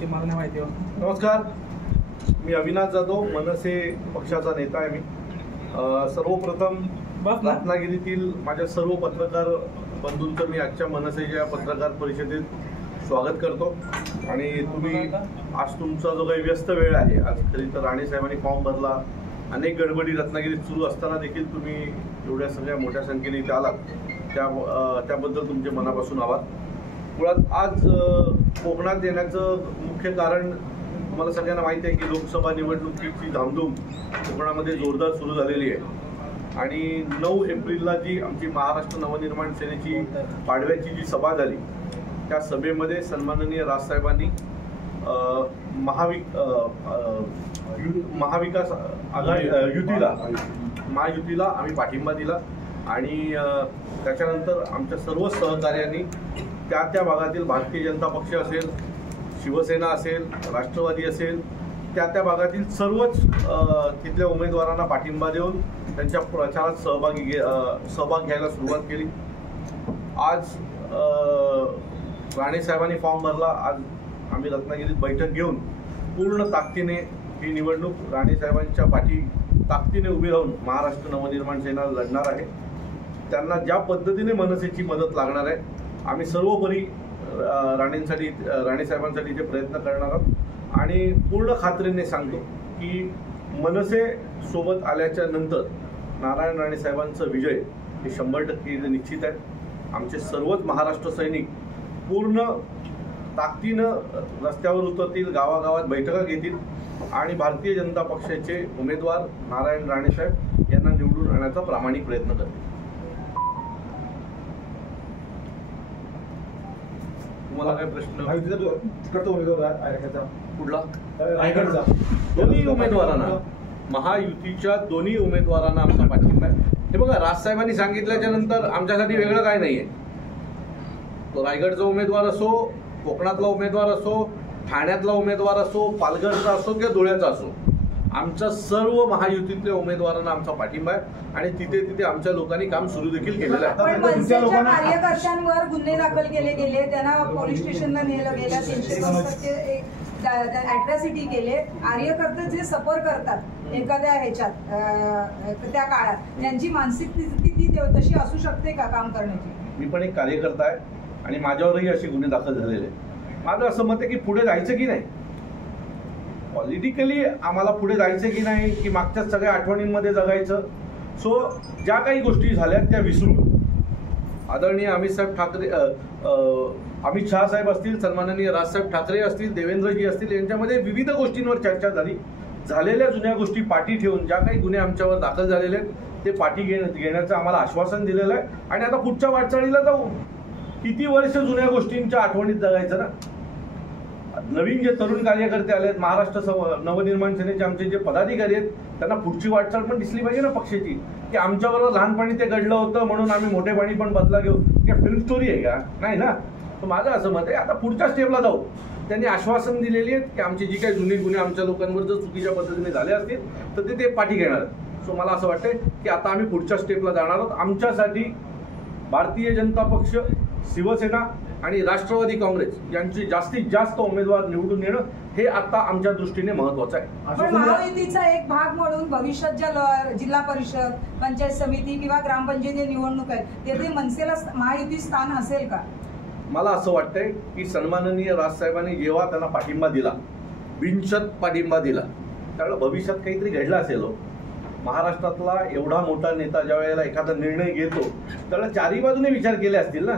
ते मला नाही माहिती. नमस्कार, मी अविनाश जाधव, मनसे पक्षाचा नेता आहे. मी सर्वप्रथम रत्नागिरीतील माझ्या सर्व पत्रकार बंधूंचं मी आजच्या मनसेच्या पत्रकार परिषदेत स्वागत करतो. आणि तुम्ही आज तुमचा जो काही व्यस्त वेळ आहे, आज खरी तर राणे साहेबांनी फॉर्म भरला, अनेक गडबडी रत्नागिरीत सुरू असताना देखील तुम्ही एवढ्या सगळ्या मोठ्या संख्येने इथे आलात, त्याबद्दल तुमचे मनापासून आभार. मुळात आज कोकणात येण्याचं मुख्य कारण तुम्हाला सगळ्यांना माहिती आहे की लोकसभा निवडणुकीची धामधूम कोकणामध्ये जोरदार सुरू झालेली आहे. आणि 9 एप्रिलला जी आमची महाराष्ट्र नवनिर्माण सेनेची पाडव्याची जी सभा झाली, त्या सभेमध्ये सन्माननीय राजसाहेबांनी महाविकास आघाडी महायुतीला आम्ही पाठिंबा दिला. आणि त्याच्यानंतर आमच्या सर्व सहकार्यांनी त्या भागातील भारतीय जनता पक्ष असेल, शिवसेना असेल, राष्ट्रवादी असेल, त्या भागातील सर्वच तिथल्या उमेदवारांना पाठिंबा देऊन त्यांच्या प्रचारात सहभाग घ्यायला सुरुवात केली. आज राणे साहेबांनी फॉर्म भरला. आज आम्ही रत्नागिरीत बैठक घेऊन पूर्ण ताकदीने ही निवडणूक राणे साहेबांच्या पाठी ताकदीने उभी राहून महाराष्ट्र नवनिर्माण सेना लढणार आहे. त्यांना ज्या पद्धतीने मनसेची मदत लागणार आहे, आम्ही सर्वोपरी राणे साहेबांसाठी ते प्रयत्न करणार आहोत. आणि पूर्ण खात्रीने सांगतो की मनसे सोबत आल्याच्या नंतर नारायण राणे साहेबांचा विजय हे 100% निश्चित आहे. आमचे सर्वच महाराष्ट्र सैनिक पूर्ण ताकदीनं रस्त्यावर उतरतील, गावागावात बैठका घेतील आणि भारतीय जनता पक्षाचे उमेदवार नारायण राणे साहेब यांना निवडून आणण्याचा प्रामाणिक प्रयत्न करतील. तुम्हाला काय प्रश्न? कुठला? रायगडचा. दोन्ही उमेदवारांना, महायुतीच्या दोन्ही उमेदवारांना आमचा पाठिंबा आहे. हे बघा, राजसाहेबांनी सांगितल्याच्या नंतर आमच्यासाठी वेगळं काय नाहीये. तो रायगडचा उमेदवार असो, कोकणातला उमेदवार असो, ठाण्यातला उमेदवार असो, पालघरचा असो किंवा धुळ्याचा असो, आमच्या सर्व महायुतीतल्या उमेदवारांना आमचा पाठिंबा आहे. आणि तिथे आमच्या लोकांनी काम सुरू देखील केलेलं आहे. कार्यकर्त्यांवर गुन्हे दाखल केले गेले, त्यांना पोलीस स्टेशनला नेलं गेलं, 300 अॅट्रॉसिटी केले. कार्यकर्ते जे सफर करतात एखाद्या ह्याच्यात त्या काळात, त्यांची मानसिक स्थिती तशी असू शकते का काम करण्याची? मी पण एक कार्यकर्ता आहे आणि माझ्यावरही असे गुन्हे दाखल झालेले आहेत. माझं असं मत आहे की पुढे जायचं की नाही, पॉलिटिकली आम्हाला पुढे जायचं की नाही, की मागच्या सगळ्या आठवणींमध्ये जगायचं. सो ज्या काही गोष्टी झाल्या त्या विसरून आदरणीय अमित शहा साहेब असतील, सन्माननीय राजसाहेब ठाकरे असतील, देवेंद्रजी असतील, यांच्यामध्ये विविध गोष्टींवर चर्चा झाली. झालेल्या जुन्या गोष्टी पाठी ठेवून ज्या काही गुन्हे आमच्यावर दाखल झालेले आहेत ते पाठी घेण्याचं आम्हाला आश्वासन दिलेलं आहे. आणि आता पुढच्या वाटचालीला जाऊ. किती वर्ष जुन्या गोष्टींच्या आठवणीत जगायचं ना. नवीन जे तरुण कार्यकर्ते आलेत, महाराष्ट्र नवनिर्माण सेनेचे आमचे जे पदाधिकारी आहेत, त्यांना पुढची वाटचाल पण दिसली पाहिजे ना पक्षाची, की आमच्याबरोबर लहानपणी ते घडलं होतं म्हणून आम्ही मोठेपणी पण बदला घेऊ. काय फिल्म स्टोरी आहे का? नाही ना. तर माझं असं मत आहे, आता पुढच्या स्टेपला जाऊ. त्यांनी आश्वासन दिलेली आहेत की आमची जी काही जुनी गुन्हे आमच्या लोकांवर जर चुकीच्या पद्धतीने झाले असतील तर ते पाठी घेणार. सो मला असं वाटतंय की आता आम्ही पुढच्या स्टेपला जाणार आहोत. आमच्यासाठी भारतीय जनता पक्ष, शिवसेना आणि राष्ट्रवादी काँग्रेस यांचे जास्तीत जास्त उमेदवार निवडून येणं हे आता आमच्या दृष्टीने महत्वाचं आहे. महायुतीचा एक भाग म्हणून भविष्यात ज्या जिल्हा परिषद, पंचायत समिती किंवा ग्रामपंचायती निवडणूक आहे, तेथे मनसेला महायुती स्थान असेल का? मला असं वाटतंय की सन्माननीय राजसाहेबांनी जेव्हा त्यांना पाठिंबा दिला, बिनशर्त पाठिंबा दिला, त्यावेळेला भविष्यात काहीतरी घडलं असेल. महाराष्ट्रातला एवढा मोठा नेता ज्या वेळेला एखादा निर्णय घेतो त्यावेळेला चारही बाजूने विचार केले असतील ना.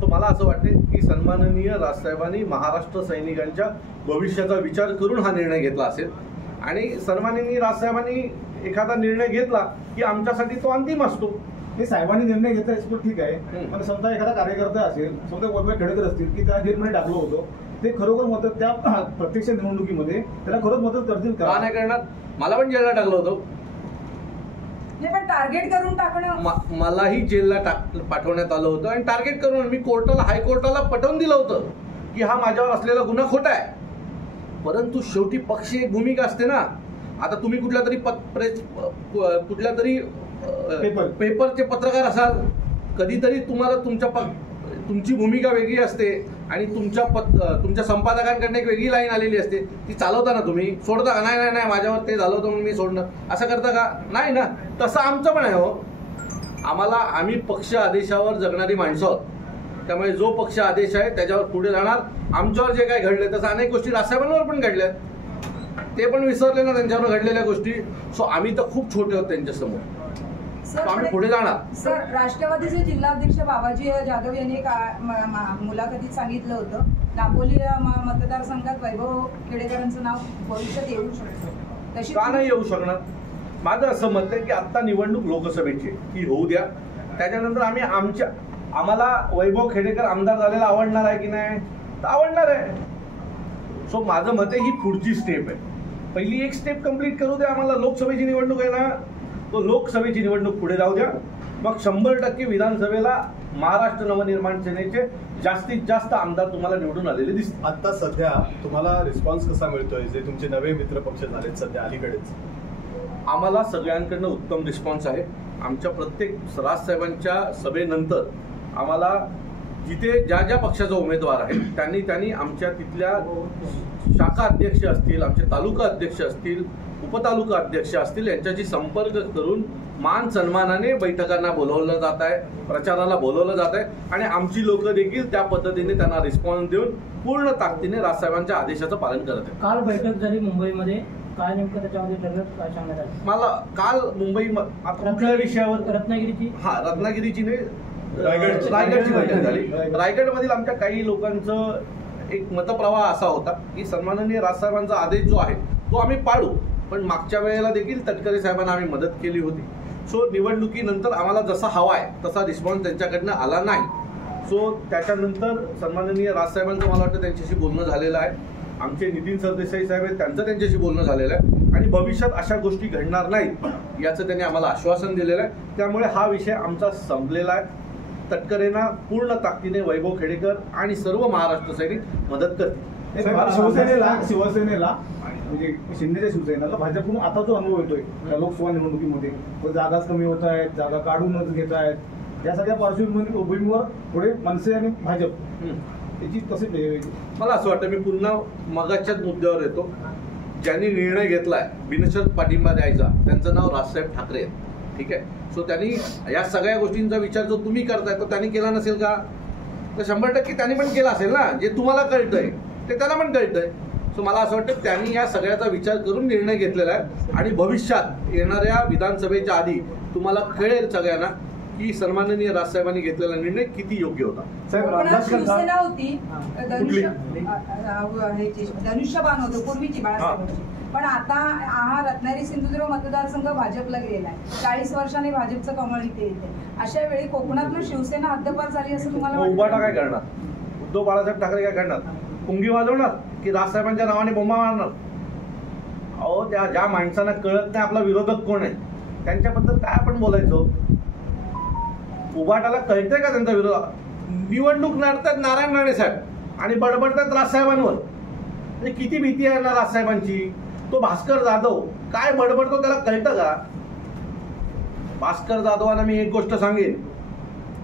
सो मला असं वाटते की सन्माननीय राजसाहेबांनी महाराष्ट्र सैनिकांच्या भविष्याचा विचार करून हा निर्णय घेतला असेल. आणि सन्माननीय राजसाहेबांनी एखादा निर्णय घेतला की आमच्यासाठी तो अंतिम असतो. हे साहेबांनी निर्णय घेतला इसको ठीक आहे, पण समजा एखादा कार्यकर्ता असेल, समजा वैभव खेडेकर असतील की त्या जेलमध्ये टाकलं होतं, ते खरोखर मदत त्या प्रत्यक्ष निवडणुकीमध्ये त्याला खरंच मदत करतील का? नाही करणार. मला पण जेलला टाकलं होतं. पण टार्गेट करून टाकणं, मलाही जेलला पाठवण्यात आलं होतं आणि टार्गेट करून मी हायकोर्टाला पटवून दिलं होतं की हा माझ्यावर असलेला गुन्हा खोटा आहे. परंतु शेवटी पक्ष एक भूमिका असते ना. आता तुम्ही कुठल्या तरी पेपरचे पत्रकार असाल, कधीतरी तुम्हाला तुमची भूमिका वेगळी असते, आणि तुमच्या संपादकांकडनं एक वेगळी लाईन आलेली असते, ती चालवता ना तुम्ही, सोडता का? नाही नाही माझ्यावर ते झालं होतं म्हणून मी सोडणं, असं करता का? नाही ना. तसं आमचं पण आहे हो. आम्ही पक्ष आदेशावर जगणारी माणसं आहोत. त्यामुळे जो पक्ष आदेश आहे त्याच्यावर पुढे जाणार. आमच्यावर जे काही घडले तसं अनेक गोष्टी राजसाहेबांवर पण घडल्यात, ते पण विसरले ना त्यांच्यावर घडलेल्या गोष्टी. सो आम्ही तर खूप छोटे आहोत त्यांच्यासमोर, आम्ही पुढे जाणार. सर, राष्ट्रवादीचे जिल्हाध्यक्ष बाबाजी जाधव यांनी मुलाखतीत सांगितलं होतं, दापोली मतदारसंघात वैभव खेडेकरांचं नाव भविष्यात येऊ शकतं. तशी का नाही येऊ शकणार? माझं असं मत आहे की आत्ता निवडणूक लोकसभेची ही होऊ द्या, त्याच्यानंतर आम्हाला वैभव खेडेकर आमदार झालेला आवडणार आहे की नाही? तर आवडणार आहे. सो माझं मत आहे ही पुढची स्टेप आहे. पहिली एक स्टेप कंप्लीट करू द्या आम्हाला. लोकसभेची निवडणूक आहे ना, तो लोकसभेची निवडणूक पुढे जाऊ द्या. मग 100% विधानसभेला महाराष्ट्र नवनिर्माण सेनेचे जास्तीत जास्त आमदार तुम्हाला निवडून आलेले दिसतील. आता सध्या तुम्हाला रिस्पॉन्स कसा मिळतोय, जे तुमचे नवे मित्र पक्ष झालेत सध्या अलीकडेच? आम्हाला सगळ्यांकडनं उत्तम रिस्पॉन्स आहे. आमच्या प्रत्येक राजसाहेबांच्या सभेनंतर आम्हाला जिथे ज्या पक्षाचा उमेदवार आहे त्यांनी आमच्या तिथल्या शाखा अध्यक्ष असतील, आमचे तालुका अध्यक्ष असतील, उपतालुका अध्यक्ष असतील, यांच्याशी संपर्क करून मान सन्मानाने बैठकांना बोलवलं जात आहे, प्रचाराला बोलवलं जात आहे. आणि आमची लोक देखील त्या पद्धतीने त्यांना रिस्पॉन्स देऊन पूर्ण ताकदीने राजसाहेबांच्या आदेशाचं पालन करत आहेत. काल बैठक झाली मुंबईमध्ये, काय नेमकं त्याच्यामध्ये ठरलं, काय सांगण्यात आलं? मला काल मुंबई कुठल्या विषयावर? रत्नागिरीची नाही, रायगडची बैठक झाली. रायगडमधील आमच्या काही लोकांचं एक मतप्रवाह असा होता की सन्माननीय राजसाहेबांचा आदेश जो आहे तो आम्ही पाळू, पण मागच्या वेळेला देखील तटकरे साहेबांना आम्ही मदत केली होती. सो निवडणुकीनंतर आम्हाला जसा हवा आहे तसा रिस्पॉन्स त्यांच्याकडनं आला नाही. सो त्याच्यानंतर सन्माननीय राजसाहेबांचं मला वाटतं त्यांच्याशी बोलणं झालेलं आहे. आमचे नितीन सरदेसाई साहेब आहेत, त्यांचं त्यांच्याशी बोलणं झालेलं आहे आणि भविष्यात अशा गोष्टी घडणार नाहीत याचं त्यांनी आम्हाला आश्वासन दिलेलं आहे. त्यामुळे हा विषय आमचा संपलेला आहे. तटकरेंना पूर्ण ताकदीने वैभव खेडेकर आणि सर्व महाराष्ट्र सैनिक मदत करतील. शिवसेनेला म्हणजे शिंदेच्या शिवसेनेला भाजपकडून आता जो अनुभव येतोय लोकसभा निवडणुकीमध्ये, जागाच कमी होत आहेत, जागा काढूनच घेत आहेत, या सगळ्या पार्श्वभूमीवर पुढे मनसे आणि भाजप याची कसे? मला असं वाटतं, मी पुन्हा मगाच्याच मुद्द्यावर येतो, ज्यांनी निर्णय घेतलाय बिनशर्त पाठिंबा द्यायचा त्यांचं नाव राजसाहेब ठाकरे आहे. ठीक आहे. सो त्यांनी या सगळ्या गोष्टींचा विचार जो तुम्ही करताय तो त्यांनी केला नसेल का? तर 100% त्यांनी पण केला असेल ना. जे तुम्हाला कळतंय ते त्यांना पण कळतंय. सो मला असं वाटतं त्यांनी या सगळ्याचा विचार करून निर्णय घेतलेला आहे आणि भविष्यात येणाऱ्या विधानसभेच्या आधी तुम्हाला कळेल सगळ्यांना की सन्माननीय राजसाहेबांनी घेतलेला निर्णय किती योग्य होता. शिवसेना होती, धनुष्यबाण होतं पूर्वीची बाळासाहेबांची, पण आता हा रत्नागिरी सिंधुदुर्ग मतदारसंघ भाजपला गेलाय. 40 वर्षांनी भाजपचं कमळ इथे येते. अशा वेळी कोकणातनं शिवसेना हद्दपार झाली असं तुम्हाला वाटतं? उभाटा काय करणार? उद्धव बाळासाहेब ठाकरे काय करणार? पुंगी वाजवणार की राजसाहेबांच्या नावाने बोंबा मारणार? अहो, ज्या माणसांना कळत नाही आपला विरोधक कोण आहे त्यांच्याबद्दल काय आपण बोलायचो? उभाटाला कळतंय का त्यांचा विरोध? निवडणूक लढतात नारायण राणे साहेब आणि बडबडतात राजसाहेबांवर. म्हणजे किती भीती आहे ना राजसाहेबांची. तो भास्कर जाधव काय बडबडतो त्याला कळतं का? भास्कर जाधवांना मी एक गोष्ट सांगेन,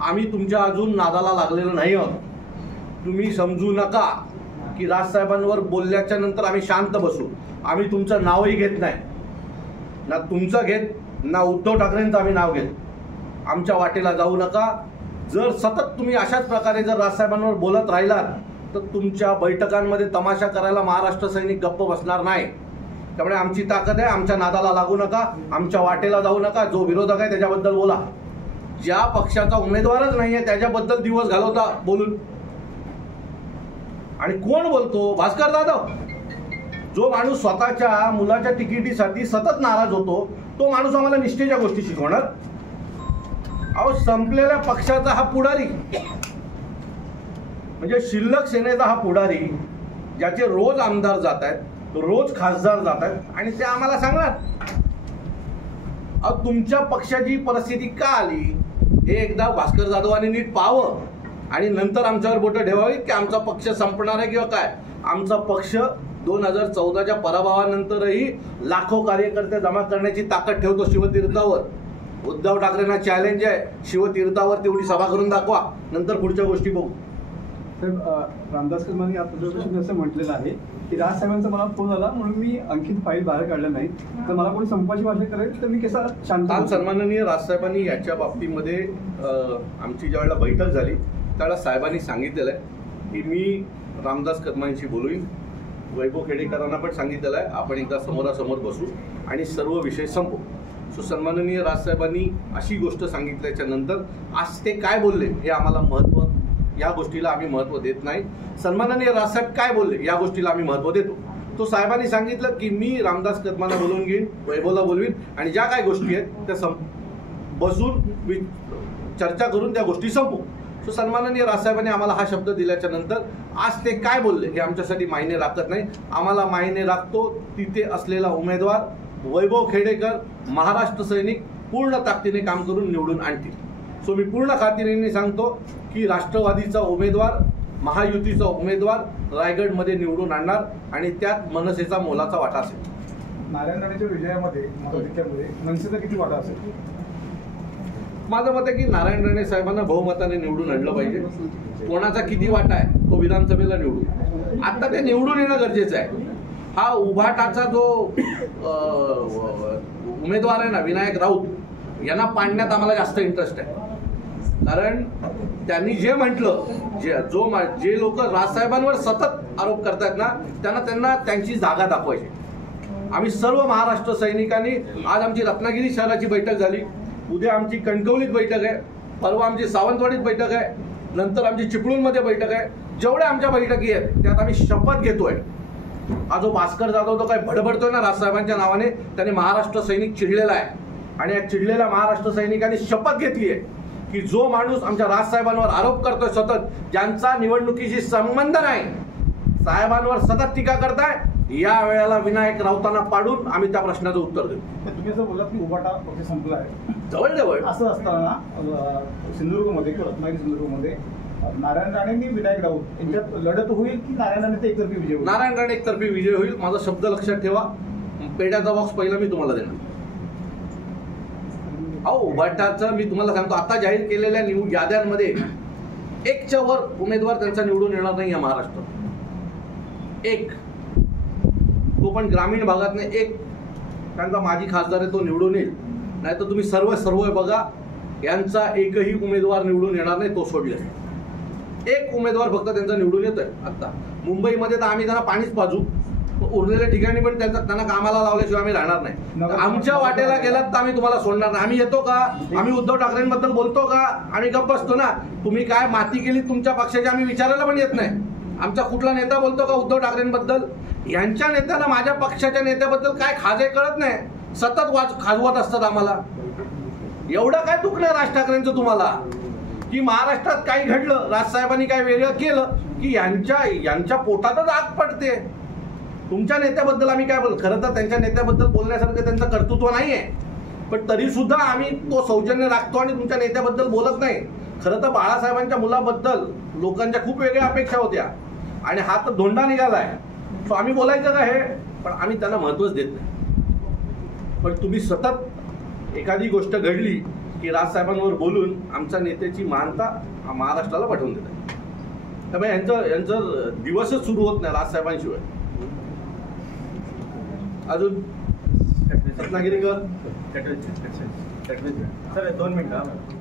आम्ही तुमच्या अजून नादाला लागलेलो नाही आहोत. तुम्ही समजू नका की राजसाहेबांवर बोलल्याच्या नंतर आम्ही शांत बसू. आम्ही तुमचं नावही घेत नाही, ना तुमचं घेत ना उद्धव ठाकरेंचं आम्ही नाव घेत. आमच्या वाटेला जाऊ नका. जर सतत तुम्ही अशाच प्रकारे जर राजसाहेबांवर बोलत राहिलात तर तुमच्या बैठकांमध्ये तमाशा करायला महाराष्ट्र सैनिक गप्प बसणार नाही. त्यामुळे आमची ताकद आहे. आमच्या नादाला लागू नका, आमच्या वाटेला जाऊ नका. जो विरोधक आहे त्याच्याबद्दल बोला. ज्या पक्षाचा उमेदवारच नाहीये त्याच्याबद्दल दिवस घालवता बोलून. आणि कोण बोलतो? भास्कर जाधव. जो माणूस स्वतःच्या मुलाच्या तिकिटीसाठी सतत नाराज होतो तो माणूस आम्हाला निष्ठेच्या गोष्टी शिकवणार? अहो, संपलेल्या पक्षाचा हा पुढारी, म्हणजे शिल्लक सेनेचा हा पुढारी, ज्याचे रोज आमदार जात आहेत, रोज खासदार जात आहेत आणि ते आम्हाला सांगणार. अहो, तुमच्या पक्षाची परिस्थिती का आली हे एकदा भास्कर जाधवांनी नीट पाहावं आणि नंतर आमच्यावर बोटं ठेवावी की आमचा पक्ष संपणार आहे किंवा काय. आमचा पक्ष 2014च्या पराभवानंतरही लाखो कार्यकर्ते जमा करण्याची ताकद ठेवतो शिवतीर्थावर. उद्धव ठाकरेंना चॅलेंज आहे, शिवतीर्थावर तेवढी सभा करून दाखवा, नंतर पुढच्या गोष्टी बघू. साहेब, रामदास कदमांनी पत्रकारांशी असं म्हटलेलं आहे की राजसाहेबांचा मला फोन आला म्हणून मी आणखी फाईल बाहेर काढल्या नाही, तर मला कोणी संपाची भाषा करेल तर मी कसा शांत काल बसू? सन्माननीय राजसाहेबांनी याच्या बाबतीमध्ये आमची ज्यावेळेला बैठक झाली त्यावेळेला साहेबांनी सांगितलेलं आहे की मी रामदास कदमांशी बोलवीन, वैभव खेडेकरांना पण सांगितलेलं आहे आपण एकदा समोरासमोर बसू आणि सर्व विषय संपू. सो सन्माननीय राजसाहेबांनी अशी गोष्ट सांगितल्याच्या नंतर आज ते काय बोलले हे आम्हाला महत्त्व, या गोष्टीला आम्ही महत्त्व देत नाही. सन्माननीय राजसाहेब काय बोलले या गोष्टीला आम्ही महत्त्व देतो. तो साहेबांनी सांगितलं की मी रामदास कदमांना बोलवून घेईन, वैभवला बोलवीन आणि ज्या काय गोष्टी आहेत त्या बसून चर्चा करून त्या गोष्टी संपू. सो सन्माननीय राजसाहेबांनी आम्हाला हा शब्द दिल्याच्या नंतर आज ते काय बोलले हे आमच्यासाठी मायने राखत नाही. आम्हाला मायने राखतो तिथे असलेला उमेदवार वैभव खेडेकर, महाराष्ट्र सैनिक पूर्ण ताकदीने काम करून निवडून आणतील. सो मी पूर्ण खात्रीने सांगतो की राष्ट्रवादीचा उमेदवार, महायुतीचा उमेदवार रायगडमध्ये निवडून आणणार आणि त्यात मनसेचा मोलाचा वाटा असेल. नारायण राणेच्या विजयामध्ये महायुतीच्यामध्ये मनसेचा किती वाटा असेल? माझं मत आहे की नारायण राणे साहेबांना बहुमताने निवडून आणलं पाहिजे. कोणाचा किती वाटा आहे तो विधानसभेला निवडून, आता ते निवडून येणं गरजेचं आहे. हा उभाटाचा जो उमेदवार आहे ना विनायक राऊत, यांना पाडण्यात आम्हाला जास्त इंटरेस्ट आहे. कारण त्यांनी जे म्हटलं, जे लोक राजसाहेबांवर सतत आरोप करतात ना त्यांना त्यांची जागा दाखवायची. आम्ही सर्व महाराष्ट्र सैनिकांनी, आज आमची रत्नागिरी शहराची बैठक झाली, उद्या आमची कणकवलीत बैठक आहे, परवा आमची सावंतवाडीत बैठक आहे, नंतर आमची चिपळूणमध्ये बैठक आहे. जेवढ्या आमच्या बैठकी आहेत त्यात आम्ही शपथ घेतोय. हा जो भास्कर जाधव तो काय बडबडतोय ना राजसाहेबांच्या नावाने, त्याने महाराष्ट्र सैनिक चिडलेला आहे आणि या चिडलेल्या महाराष्ट्र सैनिकांनी शपथ घेतली आहे की जो माणूस आमच्या राजसाहेबांवर आरोप करतोय सतत, ज्यांचा निवडणुकीशी संबंध नाही, साहेबांवर सतत टीका करताय, या वेळेला विनायक राऊतांना पाडून आम्ही त्या प्रश्नाचं उत्तर देऊ. तुम्ही असं बोललात की उभाटा पक्ष संपला आहे, जवळ असं असताना सिंधुदुर्गमध्ये किंवा रत्नागिरी सिंधुदुर्गमध्ये नारायण राणेंनी विनायक राऊत यांच्यात लढत होईल की नारायण राणे ते एकतर्फी विजय होईल? नारायण राणे एकतर्फी विजय होईल. माझा शब्द लक्षात ठेवा. पेढ्याचा बॉक्स पहिला मी तुम्हाला देणार. अहो उभाटाचं मी तुम्हाला सांगतो, आता जाहीर केलेल्या याद्यांमध्ये एकच्या वर उमेदवार त्यांचा निवडून येणार नाही या महाराष्ट्रात. एक, तो पण ग्रामीण भागातने एक त्यांचा माजी खासदार आहे तो निवडून येईल. नाही तर तुम्ही सर्व बघा, यांचा एकही उमेदवार निवडून येणार नाही, तो सोडले. एक उमेदवार फक्त त्यांचा निवडून येतोय. आता मुंबईमध्ये तर आम्ही त्यांना पाणीच पाजू, उरलेल्या ठिकाणी पण त्यांना कामाला लावल्याशिवाय आम्ही राहणार नाही. आमच्या वाटेला गेलात तर आम्ही तुम्हाला सोडणार नाही. आम्ही येतो का? आम्ही उद्धव ठाकरेंबद्दल बोलतो का? आम्ही गप्प बसतो ना. तुम्ही काय माती केली तुमच्या पक्षाची आम्ही विचारायला पण येत नाही. आमचा कुठला नेता बोलतो का उद्धव ठाकरेंबद्दल? यांच्या नेत्यांना माझ्या पक्षाच्या नेत्याबद्दल काय खाजे कळत नाही, सतत खाजवत असतात आम्हाला. एवढं काय दुखणं राज ठाकरेंचं तुम्हाला की महाराष्ट्रात काही घडलं, राजसाहेबांनी काय वेगळं केलं की यांच्या पोटातच आग पडते. तुमच्या नेत्याबद्दल आम्ही काय बोलतो? खरं तर त्यांच्या नेत्याबद्दल बोलण्यासारखं त्यांचं कर्तृत्व नाही आहे, पण तरी सुद्धा आम्ही तो सौजन्य राखतो आणि तुमच्या नेत्याबद्दल बोलत नाही. खरं तर बाळासाहेबांच्या मुलाबद्दल लोकांच्या खूप वेगळ्या अपेक्षा होत्या आणि हा तर धोंडा निघालाय. सो आम्ही बोलायचं का हे, पण आम्ही त्यांना महत्वच देत नाही. पण तुम्ही सतत एखादी गोष्ट घडली की राजसाहेबांवर बोलून आमच्या नेत्याची महानता महाराष्ट्राला पाठवून देतात. त्यामुळे यांचं दिवसच सुरू होत नाही राजसाहेबांशिवाय. अजून रत्नागिरीकर सर 2 मिनिटं.